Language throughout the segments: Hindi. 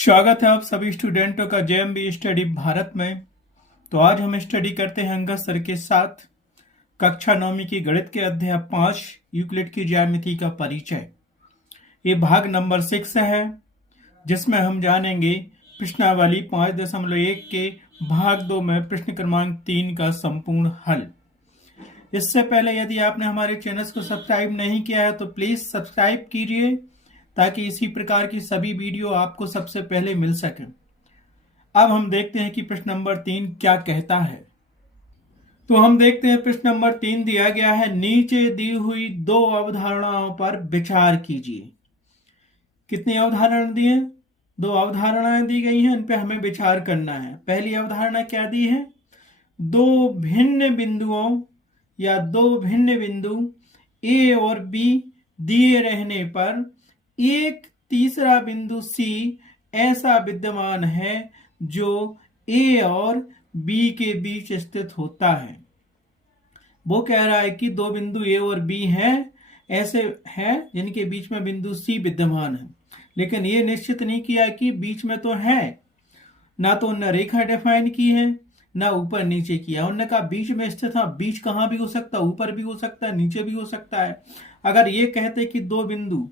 स्वागत है आप सभी स्टूडेंटों का जेएमबी स्टडी भारत में। तो आज हम स्टडी करते हैं अंगद सर के साथ कक्षा 9वीं की गणित के अध्याय 5 यूक्लिड की ज्यामिति का परिचय। ये भाग नंबर 6 है जिसमें हम जानेंगे प्रश्नावली 5.1 के भाग 2 में प्रश्न क्रमांक 3 का संपूर्ण हल। इससे पहले यदि आपने हमारे चैनल को सब्सक्राइब नहीं किया है तो प्लीज सब्सक्राइब कीजिए ताकि इसी प्रकार की सभी वीडियो आपको सबसे पहले मिल सके। अब हम देखते हैं कि प्रश्न नंबर 3 क्या कहता है। तो हम देखते हैं प्रश्न नंबर 3 दिया गया है, नीचे दी हुई 2 अवधारणाओं पर विचार कीजिए। कितनी अवधारणा दी है? 2 अवधारणाएं दी गई हैं, इन पे हमें विचार करना है। पहली अवधारणा क्या दी है? 2 भिन्न बिंदुओं या 2 भिन्न बिंदु ए और बी दिए रहने पर एक तीसरा बिंदु सी ऐसा विद्यमान है जो ए और बी के बीच स्थित होता है। वो कह रहा है कि 2 बिंदु ए और बी हैं, ऐसे हैं जिनके बीच में बिंदु सी विद्यमान है, लेकिन ये निश्चित नहीं किया कि बीच में तो है। ना तो उन्होंने रेखा डिफाइन की है, ना ऊपर नीचे किया। उन्होंने कहा बीच में स्थित है। बीच कहाँ भी हो सकता है, ऊपर भी हो सकता है, नीचे भी हो सकता है। अगर ये कहते कि 2 बिंदु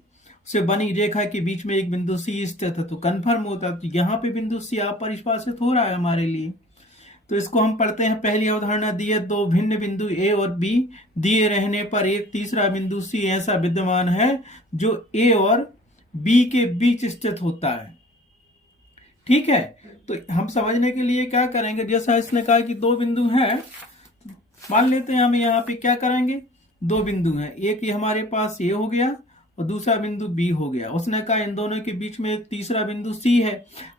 से बनी रेखा के बीच में एक बिंदु सी स्थित है तो कंफर्म होता। तो यहाँ पे बिंदु सी अपरिभाषित हो रहा है हमारे लिए। तो इसको हम पढ़ते हैं। पहली अवधारणा दी है, 2 भिन्न बिंदु ए और बी दिए रहने पर एक तीसरा बिंदु सी ऐसा विद्यमान है जो ए और बी के बीच स्थित होता है। ठीक है, तो हम समझने के लिए क्या करेंगे, जैसा इसने कहा कि 2 बिंदु हैं, मान लेते हैं हम यहाँ पे क्या करेंगे, 2 बिंदु हैं, एक ये हमारे पास ये हो गया और दूसरा बिंदु बी हो गया। उसने कहा इन दोनों के बीच में एक तीसरा बिंदु सी है।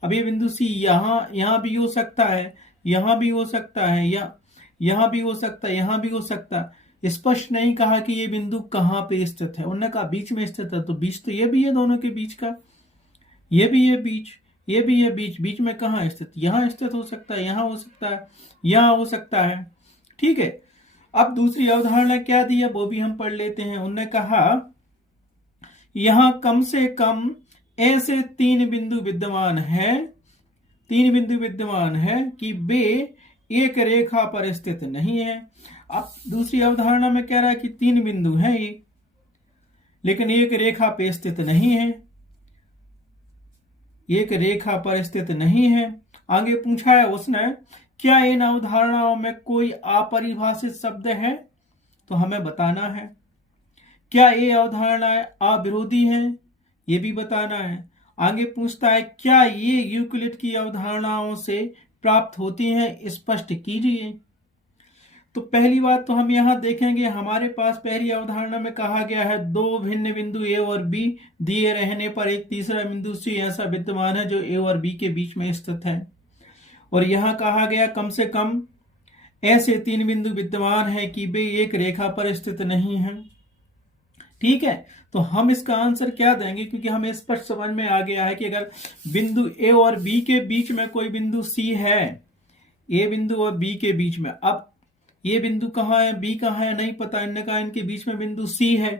अब ये बिंदु सी यहाँ भी हो सकता है, यहाँ भी हो सकता है, या यहाँ भी हो सकता है, यहाँ भी हो सकता है। स्पष्ट नहीं कहा कि ये बिंदु कहाँ पे स्थित है। उन्होंने कहा बीच में स्थित है, तो बीच तो ये भी है दोनों के बीच का, ये भी है बीच, ये भी है बीच। बीच में कहाँ स्थित? यहाँ स्थित हो सकता है, यहाँ हो सकता है, यहाँ हो सकता है। ठीक है, अब दूसरी अवधारणा क्या दी है वो भी हम पढ़ लेते हैं। उन्होंने कहा यहां कम से कम ऐसे 3 बिंदु विद्यमान है, 3 बिंदु विद्यमान है कि वे एक रेखा पर स्थित नहीं है। अब दूसरी अवधारणा में कह रहा है कि 3 बिंदु हैं ये, लेकिन एक रेखा पे स्थित नहीं है, एक रेखा पर स्थित नहीं है। आगे पूछा है उसने, क्या इन अवधारणाओं में कोई अपरिभाषित शब्द है? तो हमें बताना है। क्या ये अवधारणाएं अविरोधी हैं? ये भी बताना है। आगे पूछता है क्या ये यूक्लिड की अवधारणाओं से प्राप्त होती हैं? स्पष्ट कीजिए। तो पहली बात तो हम यहाँ देखेंगे, हमारे पास पहली अवधारणा में कहा गया है 2 भिन्न बिंदु ए और बी दिए रहने पर एक तीसरा बिंदु सी ऐसा विद्यमान है जो ए और बी के बीच में स्थित है। और यहाँ कहा गया कम से कम ऐसे 3 बिंदु विद्यमान है कि वे एक रेखा पर स्थित नहीं है। ठीक है, तो हम इसका आंसर क्या देंगे, क्योंकि हमें स्पष्ट समझ में आ गया है कि अगर बिंदु ए और बी के बीच में कोई बिंदु सी है, ए बिंदु और बी के बीच में, अब ये बिंदु कहाँ है, बी कहाँ है, नहीं पता। इनने कहा इनके बीच में बिंदु सी है।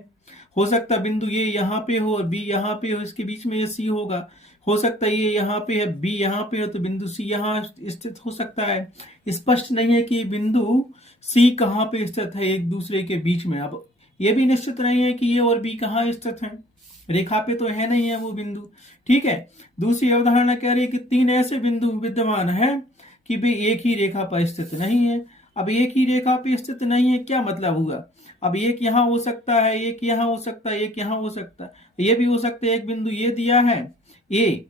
हो सकता है बिंदु ये यहाँ पे हो और बी यहाँ पे हो, इसके बीच में ये सी होगा। हो सकता है ये यहाँ पे है, बी यहाँ पे है, तो बिंदु सी यहाँ स्थित हो सकता है। स्पष्ट नहीं है कि बिंदु सी कहाँ पे स्थित है एक दूसरे के बीच में। अब ये भी निश्चित नहीं है कि ये और बी कहाँ स्थित है, रेखा पे तो है नहीं है वो बिंदु। ठीक है, दूसरी अवधारणा कह रही है कि 3 ऐसे बिंदु विद्यमान है कि वे एक ही रेखा पर स्थित नहीं है। अब एक ही रेखा पे स्थित नहीं है क्या मतलब हुआ? अब एक यहाँ हो सकता है, एक यहाँ हो सकता है, एक यहाँ हो सकता है, ये भी हो सकता है। एक बिंदु ये दिया है ए,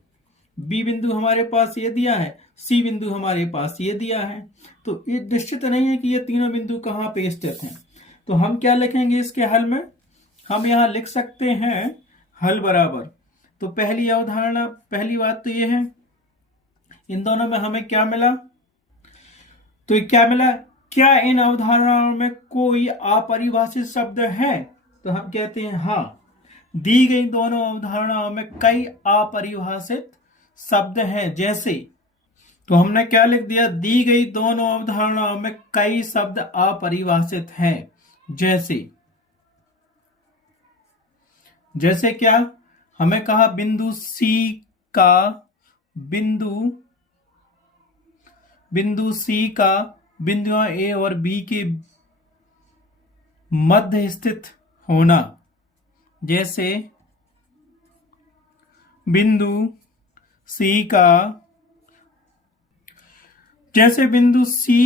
बी बिंदु हमारे पास ये दिया है, सी बिंदु हमारे पास ये दिया है, तो ये निश्चित नहीं है कि ये तीनों बिंदु कहाँ पे स्थित हैं। तो हम क्या लिखेंगे इसके हल में? हम यहाँ लिख सकते हैं हल बराबर। तो पहली अवधारणा, पहली बात तो ये है, इन दोनों में हमें क्या मिला? तो ये क्या मिला, क्या इन अवधारणाओं में कोई अपरिभाषित शब्द है? तो हम कहते हैं हाँ, दी गई दोनों अवधारणाओं में कई अपरिभाषित शब्द हैं। जैसे, तो हमने क्या लिख दिया, दी गई दोनों अवधारणाओं में कई शब्द अपरिभाषित हैं। जैसे क्या? हमें कहा बिंदु सी का बिंदु सी का बिंदुओं ए और बी के मध्य स्थित होना। जैसे बिंदु सी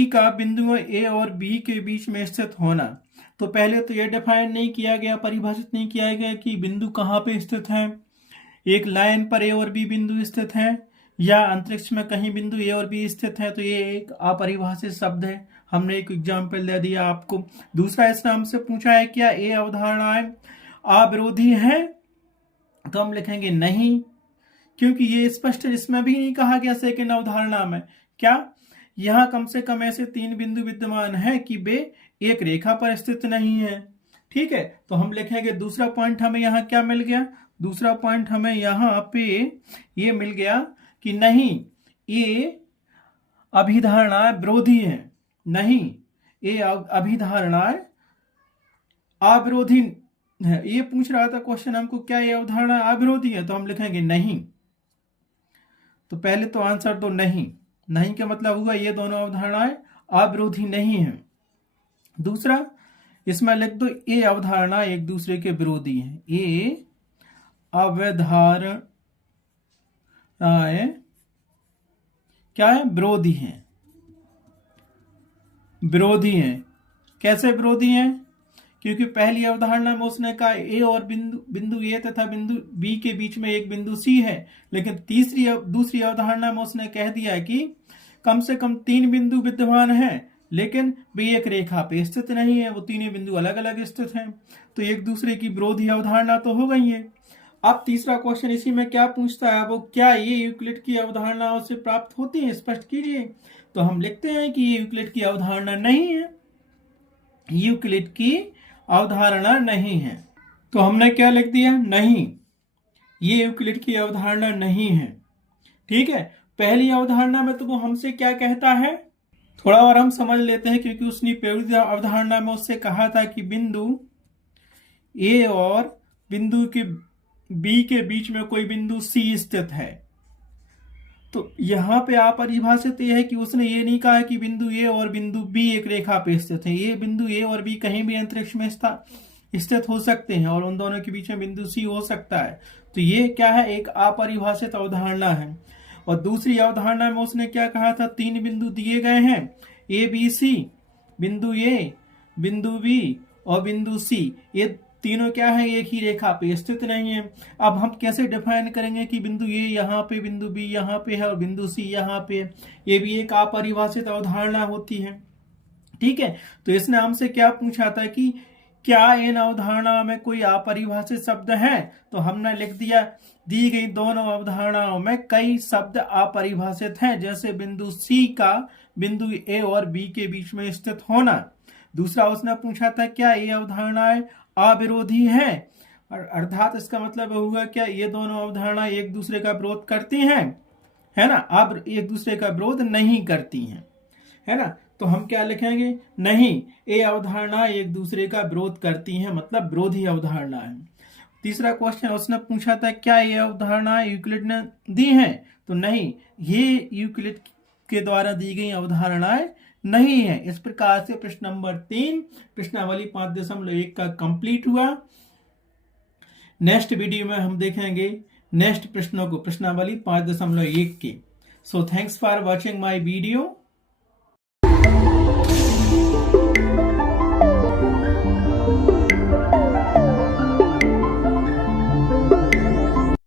का बिंदुओं ए और बी के बीच में स्थित होना। तो पहले तो यह डिफाइन नहीं किया गया, परिभाषित नहीं किया गया कि बिंदु कहाँ पे स्थित है। एक लाइन पर ए और बी बिंदु स्थित है या अंतरिक्ष में कहीं बिंदु ए और बी स्थित है, तो ये एक अपरिभाषित शब्द है। हमने एक एग्जाम्पल दे दिया आपको। दूसरा, इसने हमसे पूछा है क्या ये अवधारणाएं अविरोधी है, तो हम लिखेंगे नहीं, क्योंकि ये स्पष्ट इसमें भी नहीं कहा गया सेकंड अवधारणा में क्या यहाँ कम से कम ऐसे 3 बिंदु विद्यमान है कि वे एक रेखा पर स्थित नहीं है। ठीक है, तो हम लिखेंगे दूसरा पॉइंट हमें यहाँ क्या मिल गया, दूसरा पॉइंट हमें यहाँ पे ये मिल गया कि नहीं, ये अभिधारणाएं विरोधी है। नहीं, ये अभिधारणाएं अविरोधी है। ये पूछ रहा था क्वेश्चन हमको, क्या ये अवधारणा अविरोधी है, तो हम लिखेंगे नहीं। तो पहले तो आंसर तो नहीं का मतलब हुआ ये दोनों अवधारणाएं अविरोधी नहीं है। दूसरा, इसमें लिख दो ये अवधारणा एक दूसरे के विरोधी हैं। ये अवधारणाएं क्या है, विरोधी हैं। कैसे विरोधी हैं? क्योंकि पहली अवधारणा में उसने कहा ए और बिंदु ए तथा बिंदु बी के बीच में एक बिंदु सी है, लेकिन दूसरी अवधारणा में उसने कह दिया कि कम से कम 3 बिंदु विद्यमान हैं, लेकिन वे एक रेखा पे स्थित नहीं है, वो तीनों बिंदु अलग अलग स्थित हैं। तो एक दूसरे की विरोधी अवधारणा तो हो गई है। अब तीसरा क्वेश्चन इसी में क्या पूछता है, वो क्या ये यूक्लिड की अवधारणाओं से प्राप्त होती है, स्पष्ट कीजिए। तो हम लिखते हैं कि ये यूक्लिड की अवधारणा नहीं है, यूक्लिड की अवधारणा नहीं है। तो हमने क्या लिख दिया, नहीं, ये यूक्लिड की अवधारणा नहीं है। ठीक है, पहली अवधारणा में तो वो हमसे क्या कहता है, थोड़ा और हम समझ लेते हैं, क्योंकि उसने पहली अवधारणा में उससे कहा था कि बिंदु ए और बिंदु के बी के बीच में कोई बिंदु सी स्थित है। तो यहाँ पे अपरिभाषित यह है कि उसने ये नहीं कहा कि बिंदु ए और बिंदु बी एक रेखा पे स्थित है। ये बिंदु ए और बी कहीं भी अंतरिक्ष में स्थित हो सकते हैं और उन दोनों के बीच में बिंदु सी हो सकता है। तो ये क्या है, एक अपरिभाषित अवधारणा है। और दूसरी अवधारणा में उसने क्या कहा था, 3 बिंदु दिए गए हैं, ए बी सी, बिंदु ए, बिंदु बी और बिंदु सी, ये तीनों क्या है, एक ही रेखा पे स्थित नहीं है। अब हम कैसे डिफाइन करेंगे कि बिंदु ए यहाँ पे, बिंदु बी यहाँ पे है और बिंदु सी यहाँ पे है। ये भी एक अपरिभाषित अवधारणा होती है। ठीक है, तो इसने हमसे क्या पूछा था कि क्या इन अवधारणाओं में कोई अपरिभाषित शब्द है, तो हमने लिख दिया दी गई दोनों अवधारणाओं में कई शब्द अपरिभाषित हैं, जैसे बिंदु सी का बिंदु ए और बी के बीच में स्थित होना। दूसरा, उसने पूछा था क्या ये अवधारणाएं अविरोधी है, अर्थात इसका मतलब हुआ क्या ये दोनों अवधारणा एक दूसरे का विरोध करती हैं, है ना, अब एक दूसरे का विरोध नहीं करती हैं, है ना। तो हम क्या लिखेंगे, नहीं, ये अवधारणा एक दूसरे का विरोध करती हैं, मतलब विरोधी अवधारणा है। तीसरा क्वेश्चन उसने पूछा था क्या ये अवधारणा यूक्लिड ने दी है, तो नहीं, ये यूक्लिड के द्वारा दी गई अवधारणाएं नहीं है। इस प्रकार से प्रश्न नंबर 3 प्रश्नावली 5.1 का कंप्लीट हुआ। नेक्स्ट वीडियो में हम देखेंगे नेक्स्ट प्रश्नों को, प्रश्नावली 5.1 के। So thanks for watching my video.